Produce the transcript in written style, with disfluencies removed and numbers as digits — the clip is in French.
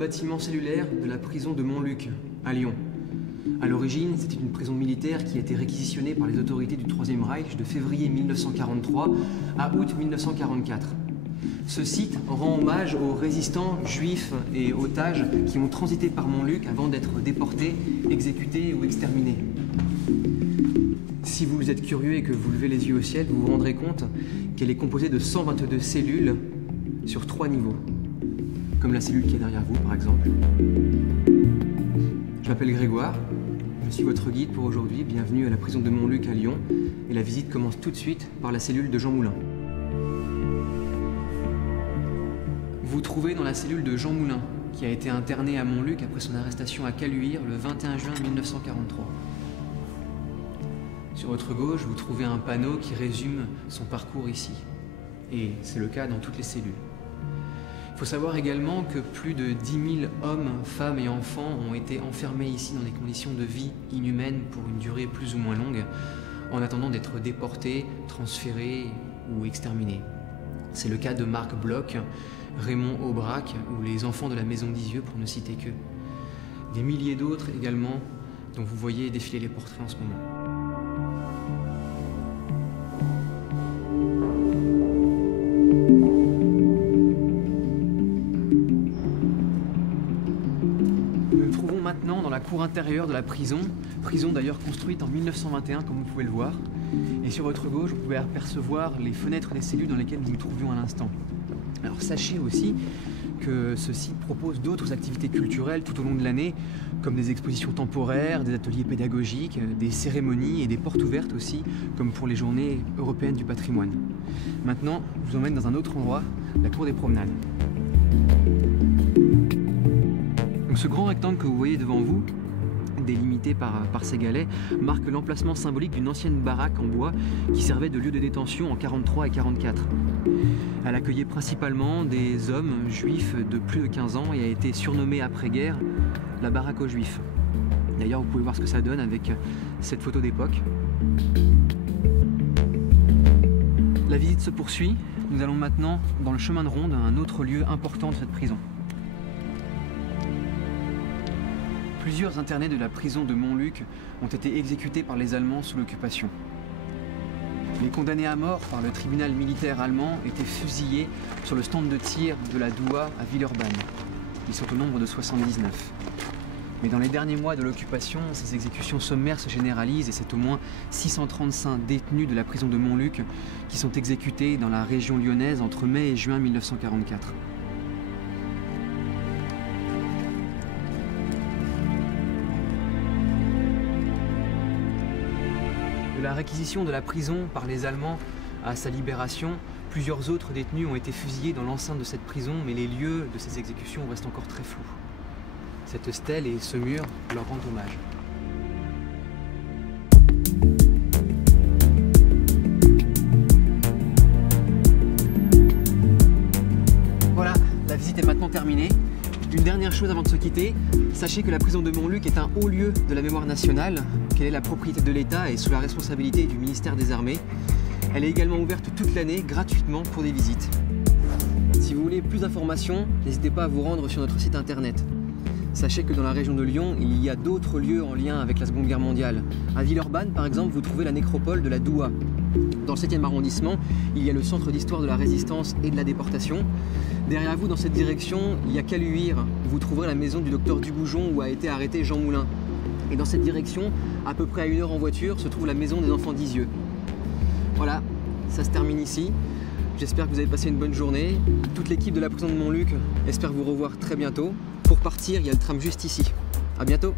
bâtiment cellulaire de la prison de Montluc, à Lyon. À l'origine, c'était une prison militaire qui a été réquisitionnée par les autorités du Troisième Reich de février 1943 à août 1944. Ce site rend hommage aux résistants juifs et otages qui ont transité par Montluc avant d'être déportés, exécutés ou exterminés. Si vous êtes curieux et que vous levez les yeux au ciel, vous vous rendrez compte qu'elle est composée de 122 cellules sur 3 niveaux, comme la cellule qui est derrière vous par exemple. Je m'appelle Grégoire, je suis votre guide pour aujourd'hui, bienvenue à la prison de Montluc à Lyon, et la visite commence tout de suite par la cellule de Jean Moulin. Vous trouvez dans la cellule de Jean Moulin, qui a été interné à Montluc après son arrestation à Caluire le 21 juin 1943. Sur votre gauche, vous trouvez un panneau qui résume son parcours ici. Et c'est le cas dans toutes les cellules. Il faut savoir également que plus de 10 000 hommes, femmes et enfants ont été enfermés ici dans des conditions de vie inhumaines pour une durée plus ou moins longue, en attendant d'être déportés, transférés ou exterminés. C'est le cas de Marc Bloch, Raymond Aubrac ou les enfants de la maison d'Isieux, pour ne citer que. Des milliers d'autres également, dont vous voyez défiler les portraits en ce moment. Nous nous trouvons maintenant dans la cour intérieure de la prison d'ailleurs construite en 1921 comme vous pouvez le voir. Et sur votre gauche, vous pouvez apercevoir les fenêtres des cellules dans lesquelles nous nous trouvions à l'instant. Alors sachez aussi que ce site propose d'autres activités culturelles tout au long de l'année, comme des expositions temporaires, des ateliers pédagogiques, des cérémonies et des portes ouvertes aussi, comme pour les journées européennes du patrimoine. Maintenant, je vous emmène dans un autre endroit, la cour des promenades. Donc, ce grand rectangle que vous voyez devant vous, délimité par ces galets, marque l'emplacement symbolique d'une ancienne baraque en bois qui servait de lieu de détention en 43 et 44. Elle accueillait principalement des hommes juifs de plus de 15 ans et a été surnommée après-guerre la baraque aux juifs. D'ailleurs, vous pouvez voir ce que ça donne avec cette photo d'époque. La visite se poursuit. Nous allons maintenant dans le chemin de ronde, un autre lieu important de cette prison. Plusieurs internés de la prison de Montluc ont été exécutés par les Allemands sous l'occupation. Les condamnés à mort par le tribunal militaire allemand étaient fusillés sur le stand de tir de la Doua à Villeurbanne. Ils sont au nombre de 79. Mais dans les derniers mois de l'occupation, ces exécutions sommaires se généralisent et c'est au moins 635 détenus de la prison de Montluc qui sont exécutés dans la région lyonnaise entre mai et juin 1944. De la réquisition de la prison par les Allemands à sa libération, plusieurs autres détenus ont été fusillés dans l'enceinte de cette prison, mais les lieux de ces exécutions restent encore très flous. Cette stèle et ce mur leur rendent hommage. Voilà, la visite est maintenant terminée. Une dernière chose avant de se quitter, sachez que la prison de Montluc est un haut lieu de la mémoire nationale, qu'elle est la propriété de l'État et sous la responsabilité du ministère des Armées. Elle est également ouverte toute l'année, gratuitement, pour des visites. Si vous voulez plus d'informations, n'hésitez pas à vous rendre sur notre site internet. Sachez que dans la région de Lyon, il y a d'autres lieux en lien avec la Seconde Guerre mondiale. À Villeurbanne, par exemple, vous trouvez la nécropole de la Doua. Dans le 7e arrondissement, il y a le centre d'histoire de la résistance et de la déportation. Derrière vous, dans cette direction, il y a Caluire. Vous trouverez la maison du docteur Dugoujon où a été arrêté Jean Moulin. Et dans cette direction, à peu près à 1 heure en voiture, se trouve la maison des enfants d'Isieux. Voilà, ça se termine ici. J'espère que vous avez passé une bonne journée. Toute l'équipe de la prison de Montluc espère vous revoir très bientôt. Pour partir, il y a le tram juste ici. À bientôt.